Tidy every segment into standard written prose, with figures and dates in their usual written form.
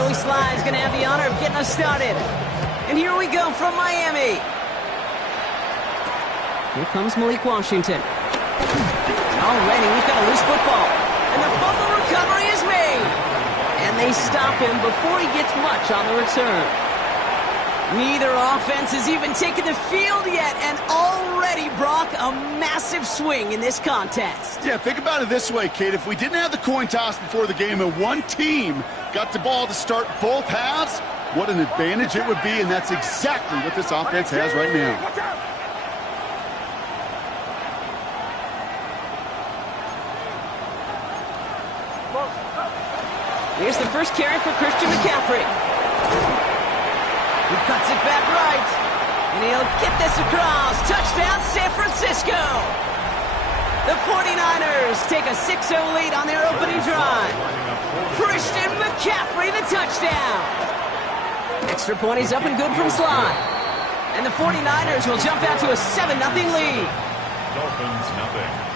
Joey Slye is going to have the honor of getting us started. And here we go from Miami. Here comes Malik Washington. Already, we've got a loose football. And the fumble recovery is made. And they stop him before he gets much on the return. Neither offense has even taken the field yet, and already, Brock, a massive swing in this contest. Yeah, think about it this way, Kate. If we didn't have the coin toss before the game and one team got the ball to start both halves, what an advantage it would be, and that's exactly what this offense has right now. Here's the first carry for Christian McCaffrey. He cuts it back right, and he'll get this across. Touchdown, San Francisco! The 49ers take a 6-0 lead on their opening drive. Christian McCaffrey, the touchdown! Extra point is up and good from Slye. And the 49ers will jump out to a 7-0 lead. Dolphins nothing.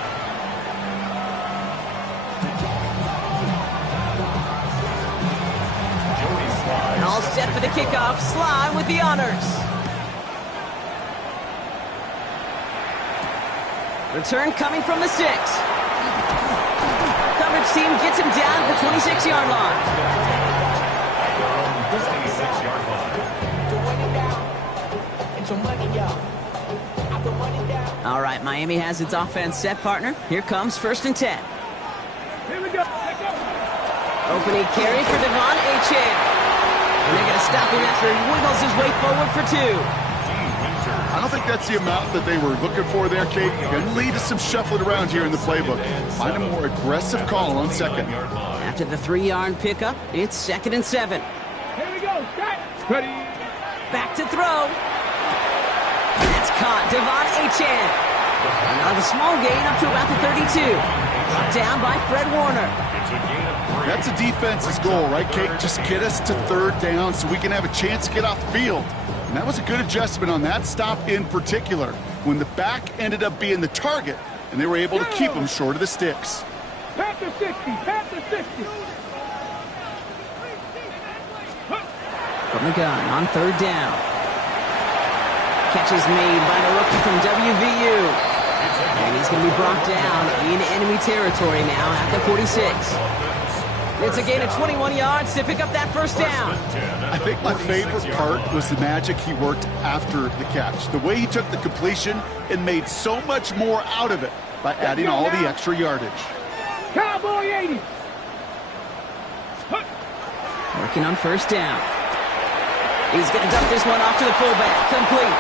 All set for the kickoff. Slye with the honors. Return coming from the 6. Coverage team gets him down at the 26-yard line. All right, Miami has its offense set, partner. Here comes 1st and 10. Here we go. Opening carry for Devon Achane. And they're going to stop him after he wiggles his way forward for 2. I don't think that's the amount that they were looking for there, Kate. Going to lead to some shuffling around here in the playbook. Find a more aggressive call on 2nd. After the 3-yard pickup, it's 2nd and 7. Here we go. Set. Ready. Back to throw. That's caught. Devon Achane. Another small gain up to about the 32. Brought down by Fred Warner. That's a defense's goal, right, Kate? Just get us to 3rd down so we can have a chance to get off the field. And that was a good adjustment on that stop in particular, when the back ended up being the target, and they were able to keep him short of the sticks. Panther 60. Panther 60. From the gun on 3rd down. Catch is made by the rookie from WVU. And he's going to be brought down in enemy territory now at the 46. It's a gain of 21 yards to pick up that 1st down. I think my favorite part was the magic he worked after the catch. The way he took the completion and made so much more out of it by adding all the extra yardage. Cowboy 80. Working on 1st down. He's going to dump this one off to the fullback. Complete.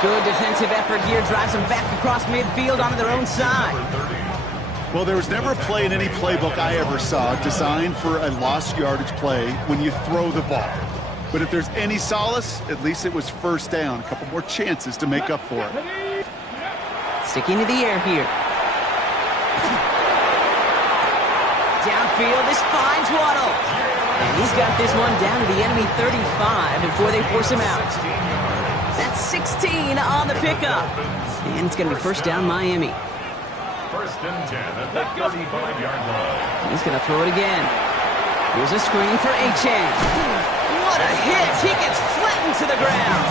Good defensive effort here. Drives them back across midfield onto their own side. Well, there was never a play in any playbook I ever saw designed for a lost yardage play when you throw the ball. But if there's any solace, at least it was 1st down. A couple more chances to make up for it. Sticking to the air here. Downfield, this finds Waddle. And he's got this one down to the enemy 35 before they force him out. That's 16 on the pickup. And it's going to be 1st down Miami. 1st and 10 at the 35-yard line. He's going to throw it again. Here's a screen for Achane. What a hit! He gets flattened to the ground.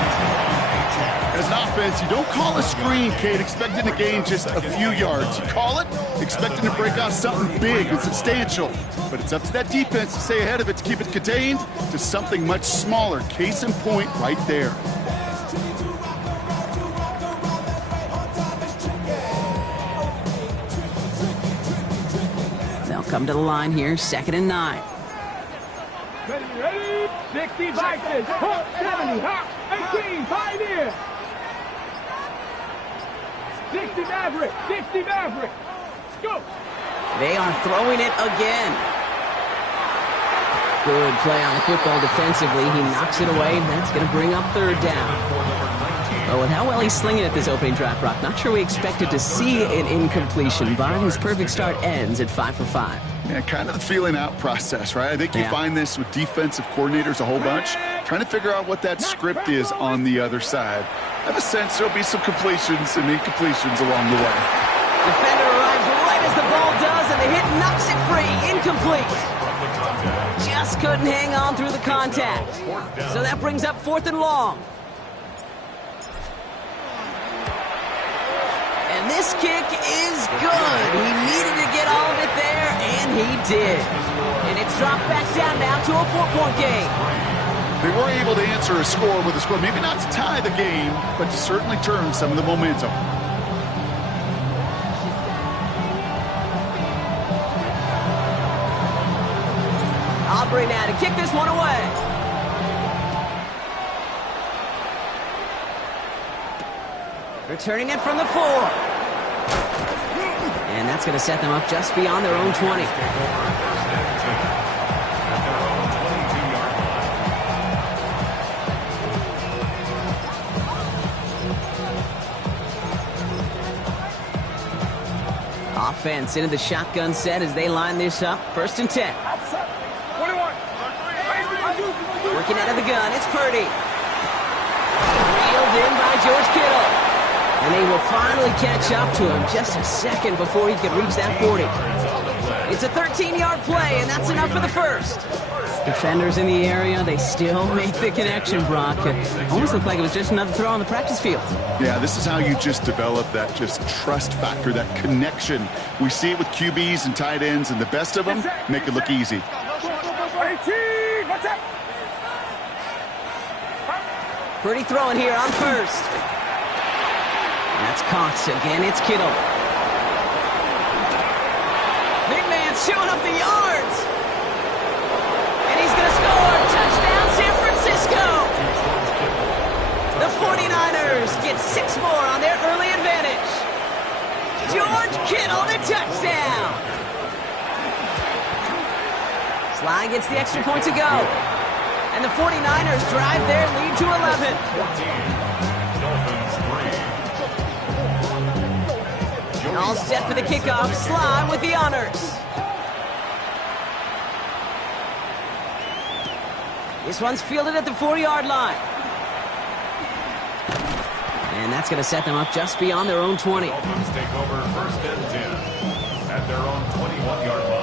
As an offense, you don't call a screen, Kate, expecting to gain just a few yards. You call it expecting to break out something big and substantial. But it's up to that defense to stay ahead of it, to keep it contained to something much smaller. Case in point right there. Come to the line here, 2nd and 9. Ready. 60 Vikings. 70. 18. Pioneer. 60 Maverick. 60 Maverick. Go. They are throwing it again. Good play on the football defensively. He knocks it away. That's going to bring up 3rd down. Oh, and how well he's slinging it this opening drive, Brock. Not sure we expected to see an incompletion, but his perfect start ends at 5 for 5. Yeah, kind of the feeling out process, right? I think you find this with defensive coordinators a whole bunch, trying to figure out what that script is on the other side. I have a sense there'll be some completions and incompletions along the way. Defender arrives right as the ball does, and the hit knocks it free. Incomplete. Just couldn't hang on through the contact. So that brings up 4th and long. And this kick is good. He needed to get all of it there, and he did. And it's dropped back down now to a 4-point game. They were able to answer a score with a score. Maybe not to tie the game, but to certainly turn some of the momentum. Aubrey now to kick this one away. Returning it from the 4. And that's going to set them up just beyond their own 20. Offense into the shotgun set as they line this up. 1st and 10. 21. Working out of the gun, it's Purdy. Reeled in by George Kittle. And they will finally catch up to him just a second before he could reach that 40. It's a 13-yard play, and that's enough for the first. Defenders in the area, they still make the connection, Brock. It almost looked like it was just another throw on the practice field. Yeah, this is how you just develop that just trust factor, that connection. We see it with QBs and tight ends, and the best of them make it look easy. 18. What's up? Purdy throwing here on 1st. That's Cox again. It's Kittle. Big man showing up the yards. And he's going to score. Touchdown, San Francisco. The 49ers get 6 more on their early advantage. George Kittle, the touchdown. Sly gets the extra point to go. And the 49ers drive their lead to 11. All set for the kickoff. Sly with the honors. This one's fielded at the 4-yard line. And that's going to set them up just beyond their own 20. Dolphins take over 1st and 10 at their own 21-yard line.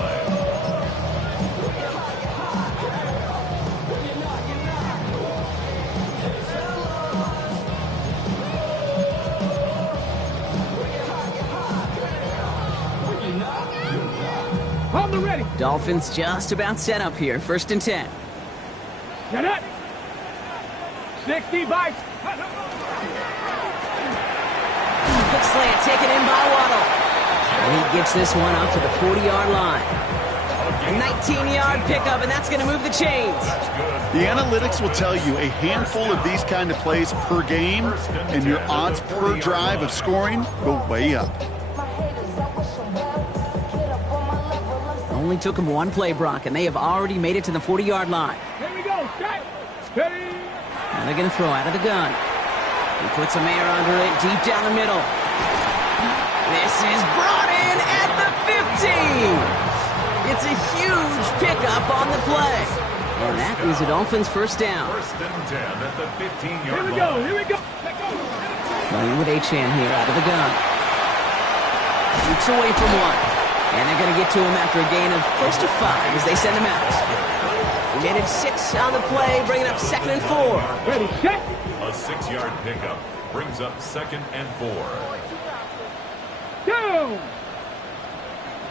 Hold the ready. Dolphins just about set up here. 1st and 10. Get it. 60 bites. Quick slant taken in by Waddle. And he gets this one up to the 40-yard line. A 19-yard pickup, and that's going to move the chains. The analytics will tell you a handful of these kind of plays per game, and your odds per drive of scoring go way up. Only took them one play, Brock, and they have already made it to the 40-yard line. Here we go. Strike. Steady. And they're going to throw out of the gun. He puts a air under it deep down the middle. This is brought in at the 15. It's a huge pickup on the play. And that is a Dolphins 1st down. 1st and 10 at the 15-yard Here we line. go. Here we go. Let go. Playing with Achane here out of the gun. Shoots away from one. And they're going to get to him after a gain of close to 5 as they send him out. He made it 6 on the play, bringing up 2nd and 4. Ready. Set. A 6-yard pickup brings up 2nd and 4. Down.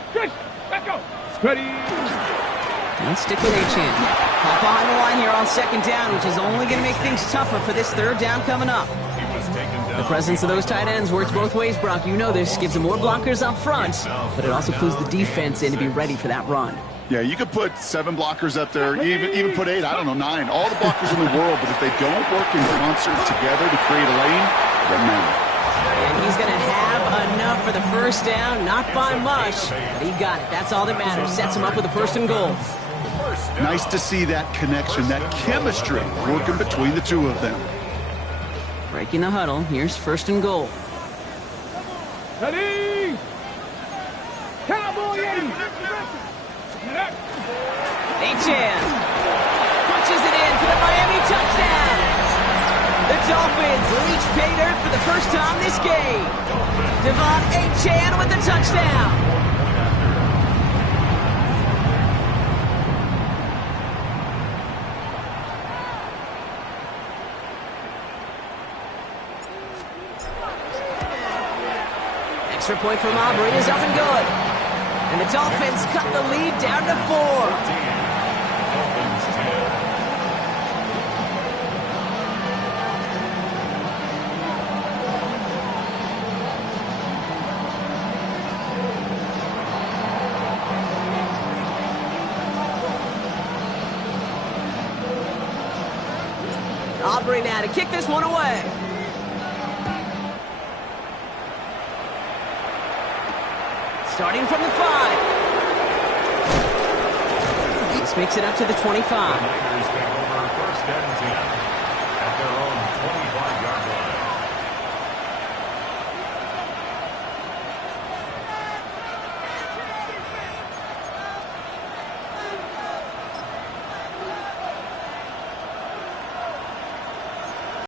Stretch. Let go. Ready. And stick with Achane. Hop behind the line here on 2nd down, which is only going to make things tougher for this 3rd down coming up. He was taken down. The presence of those tight ends works both ways, Brock. You know this. Gives them more blockers up front, but it also clues the defense in to be ready for that run. Yeah, you could put 7 blockers up there, even put 8, I don't know, 9. All the blockers in the world, but if they don't work in concert together to create a lane, it doesn't matter. And he's going to have enough for the 1st down, not by much, but he got it. That's all that matters. Sets him up with a 1st and goal. Nice to see that connection, that chemistry working between the two of them. Breaking the huddle. Here's 1st and goal. Ready. Cowboy 80. Achane punches it in for the Miami touchdown. The Dolphins reach pay dirt for the first time this game. Devon Achane with the touchdown. extra point from Aubrey is up and good. And the Dolphins cut the lead down to 4. Dolphins 10. Aubrey now to kick this one away. Starting from the 5. This makes it up to the 25. The Niners take over first and 10 at their own 25-yard line.